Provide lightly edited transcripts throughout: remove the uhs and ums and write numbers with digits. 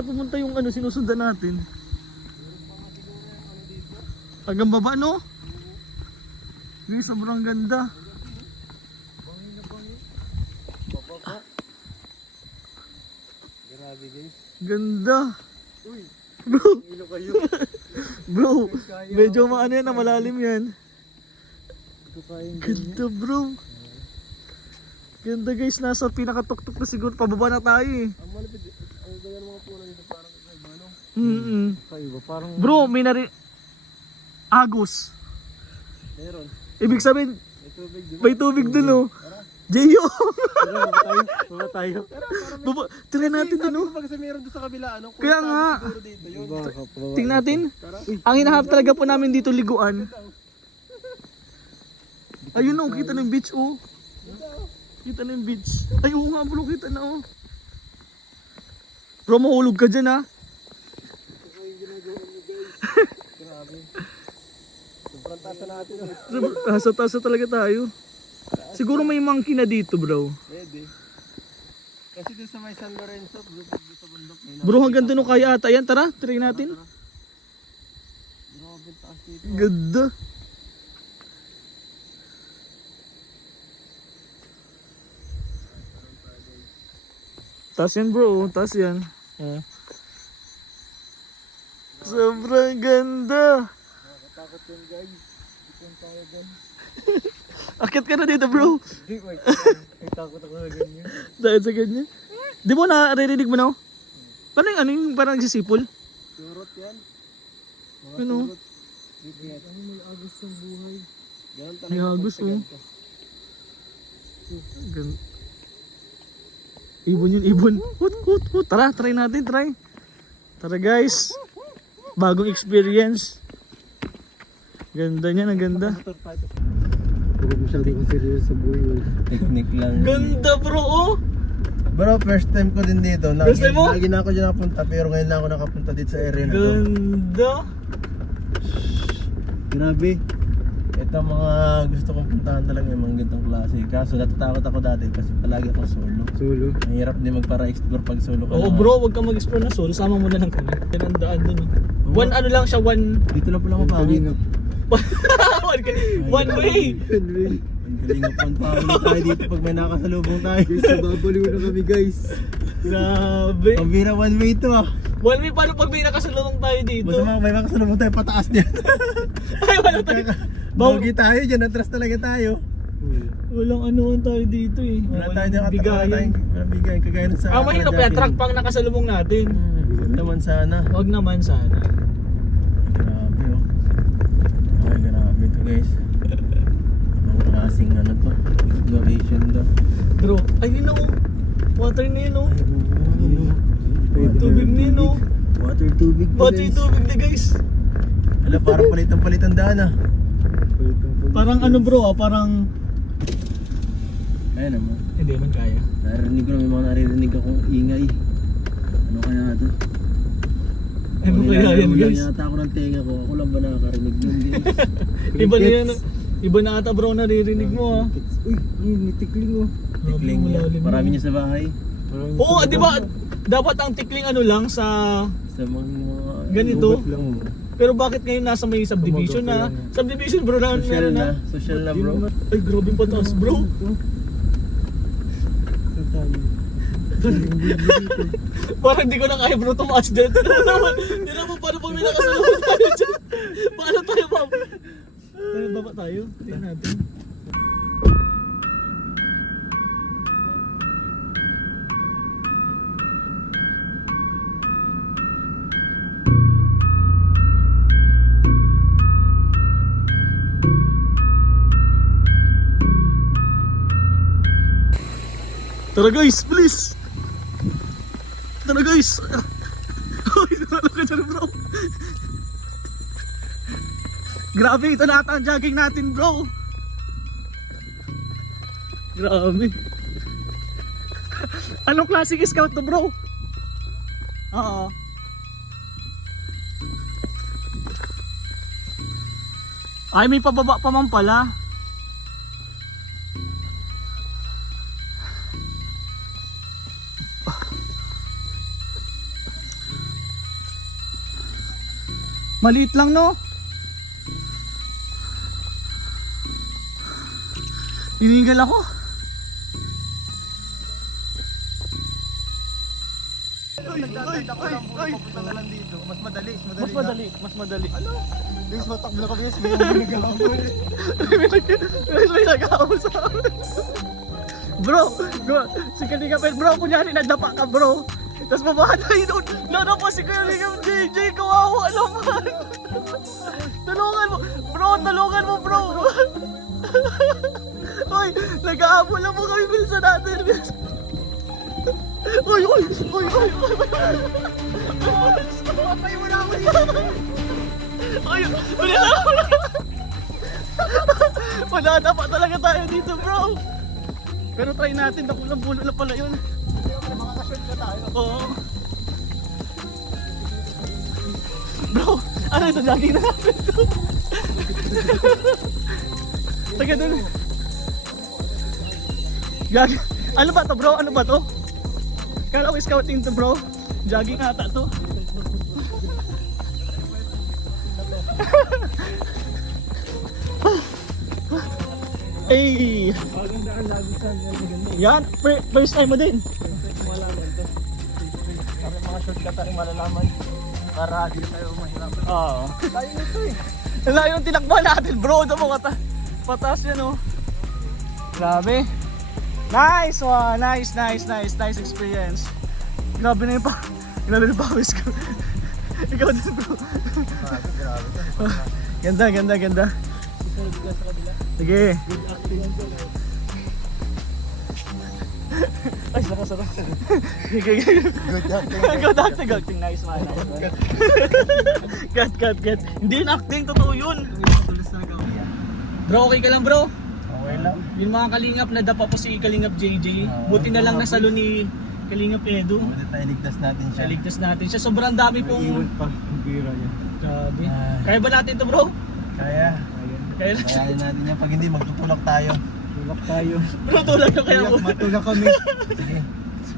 kaya pumunta yung ano, sinusundan natin? Hanggang baba, no? Guys, sobrang ganda. Bangin na bangin. Bababa. Grabe guys. Ganda. Uy, Bro, ilo kayo. bro, medyo maano yan, malalim yan. Ito kayong Ganda bro. Ganda guys, nasa pinakatuktok na siguro. Pababa na tayo eh. Ang malapit, ang ganyan mga puno nito parang kakaiba, no? Kakaiba, parang... Bro, may Agos. Meron. Ibig sabihin, May tubig, di ba? may tubig dun oh. Jeyo! Tara, baba tayo. Baba, try natin dun oh. Pag sa meron doon sa kabila, ano? Kaya nga. Siguro dito, yun. Tingnan natin. Tara. Ang hinahanap talaga po namin dito liguan. Ayun oh, kita na yung beach oh. Kita na yung beach. Ay oo nga bro, kita na oh. Bro, mahulog ka dyan ah. Grabe. Sobrang tasa natin. Sa taas na talaga tayo. Siguro may monkey na dito bro. Pwede. Kasi doon sa may San Lorenzo, doon sa bundok. Bro, hanggang doon kaya ata yan. Tara, try natin. Grabe taas dito. Ganda. Taas yan bro, taas yan. Sobrang ganda. Nakakatakot yun guys. Dito tayo dyan. Akit ka na dito bro. Hindi, wait. May takot ako na ganyan. Dahil sa ganyan. Di mo naririnig mo na? Paano yung ano yung parang nagsisipol? Turot yan. Mga Ano? turot. Dito yan. Ano may agos ng buhay. Ganun talaga. May agos, pag oh. ganito. Ibon yun, ibon. Hut. Tara, try natin, try. Tara guys. Bagong experience. Ganda niya, ang ganda. Huwag masyadong serious sa buhay. Technique lang. Ganda bro, oh. Bro, first time ko din dito. First time mo? Lagi na ako dyan nakapunta, pero ngayon lang ako nakapunta dito sa area na to. Ganda. Grabe. Ito mga gusto kong puntahan talaga yung mga ganitong klase. Kaso natatakot ako dati kasi palagi ako solo. Solo? Ang hirap din magpara-explore pag solo ka Oo lang. bro, wag kang mag-explore na solo. Sama mo na lang kami. Pinandaan dun. One ano lang siya, one... Dito lang pala mapangit. one way. Ang galing ng panpawin tayo dito pag may nakasalubong tayo. Guys, nababaliw na kami guys. Grabe. Pambira one way to ah. One way, paano pag may nakasalubong tayo dito? Basta may makasalubong tayo pataas niyan. Ay, wala tayo. Bawgi tayo dyan, atras talaga tayo. Walang anuhan tayo dito eh. Wala tayo dyan bigayan. Walang bigayan, kagaya nun sa... Ang mahirap kaya truck pang nakasalubong natin. Huwag naman sana. Huwag naman sana. Grabe oh. Ay grabe to guys. Ang klaseng ano to, exploration to. Bro, ayun na oh. Water na yun oh. Ay, Tubig na yun oh. Water tubig to Water guys. tubig na guys. Ala, parang palitan daan ah. Parang ano bro ah, parang... Kaya naman. Hindi man kaya. Narinig ko na may mga naririnig akong ingay. Ano kaya ito? Ano kaya yan guys? Yata ako ng tenga ko. Ako lang ba nakakarinig nun guys? Iba na yan. Iba na ata bro naririnig mo ah. Uy, may tikling oh. Tikling Malalim yan. yun. Marami niya sa bahay. Oo, di ba? Dapat ang tikling ano lang sa... Sa mga... Ganito? gubat lang. Pero bakit ngayon nasa may subdivision na? Subdivision bro na Social meron na. na. Social na bro. Ay grabe pataas bro. Parang di ko na kaya bro tumaas dyan. Hindi naman paano pag may nakasalubong tayo dyan. Paano tayo ba? Tayo baba tayo. Tingnan natin. Tara guys, please! Tara guys! Uy, natalo ka dyan bro! Grabe, ito na ata ang jogging natin bro! Grabe! Anong classic scout to bro? Oo. Ay, may pababa pa man pala. Maliit lang, no? Hinihingal ako. Nagdadagdag ako ng bulo papunta na lang dito. Mas madali. Mas madali. Ano? Guys, matakbo na kami. Sige, may nag-aamol. May nag-aawal sa amin. Bro, si Kalinga Pel, bro, kunyari nagdapa ka, bro. Tapos babahan na yun. Lalo pa si Kalinga JJ, kawawa naman. Tulungan mo, bro. Hoy, nag-aabol na po kami minsan natin. Hoy. Patay mo na ako dito. Hoy, wala na pa talaga tayo dito, bro. Pero try natin, nakulang bulo na pala yun. Makakashort ka tayo. Oo. Bro, ano ito? Jogging na natin ito. Taga dun. Gag. Ano ba to, bro? Ano ba to? Kala ko scouting to, bro. Jogging ata to. Hey! Magandaan lagi sa maganda. Yan, first time mo din. Malaman to. Para mga shortcut tayong malalaman. Para hindi tayo mahirapan. Oo. Tayo nito eh. Wala yung tinakbuhan natin, bro. Ito mo patas yan, oh. Grabe. Nice one. Nice experience. Grabe na yung pawis ko. Ikaw din, bro. Grabe. Ganda. Sige. Good acting po. Ay, sarap. Sige. Good acting. Good acting. Nice man. Cut. Hindi yun acting, totoo yun. Tulis talaga ako yan. Bro, okay ka lang, bro? Okay lang. Yung mga kalingap, nadapa po si Kalingap JJ. Buti na lang nasalo ni Kalingap Edu. Buti tayo ligtas natin siya. Ligtas natin siya. Sobrang dami pong... Iwan pa. Ang bira niya. Grabe. Ay. Kaya ba natin to, bro? Kaya. Kaya Kayanin natin yan. Pag hindi, magtutulak tayo. Tulak tayo. bro, tulad na kaya mo. Matulak kami. Sige.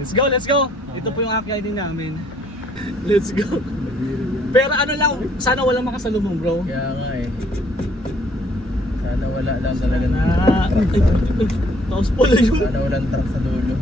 Let's go. Ito po yung akyatin namin. Let's go. Pero ano lang, sana walang makasalubong, bro. Kaya nga eh. Sana wala lang talaga Na... Tapos pala yun. Sana walang truck sa dulo.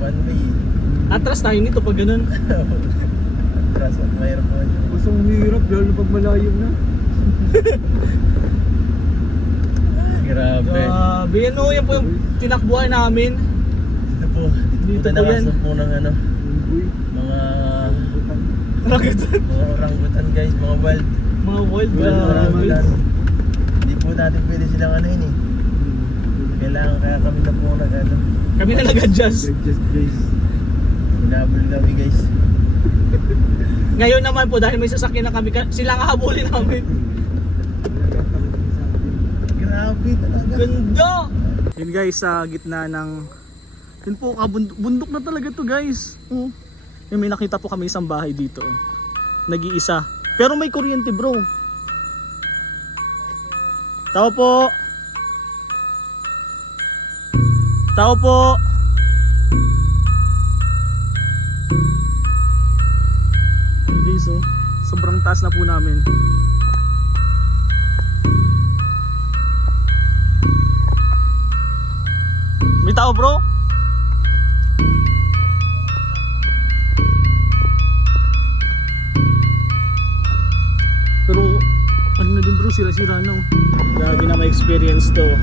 One way. Atras tayo nito pag ganun. Atras at mayroon pa. Mas ang hirap lalo pag malayo na. Grabe. Grabe. Yan po yung tinakbuhan namin. Dito po. Dito Dito po yan. po ng ano. Unggoy. Mga Rakitan. mga orangutan guys. Mga wild. Mga wild, Wild grabe. orangutan. Hindi po natin pwede silang ano yun eh. Kailangan kaya kami na po nag ano. Kami na nag-adjust. Just guys. Hinabol kami guys. Ngayon naman po, dahil may sasakyan na kami, sila nga habulin namin. Grabe talaga. Ganda! Yun guys, sa gitna ng... Yun po, bundok na talaga to guys. Oh. Yung may nakita po kami isang bahay dito. Oh. Nag-iisa. Pero may kuryente, bro. Tao po. Tao po. Guys, oh. Sobrang taas na po namin. May tao, bro? Pero ano na din, bro, sira-sira no. Grabe na may experience to.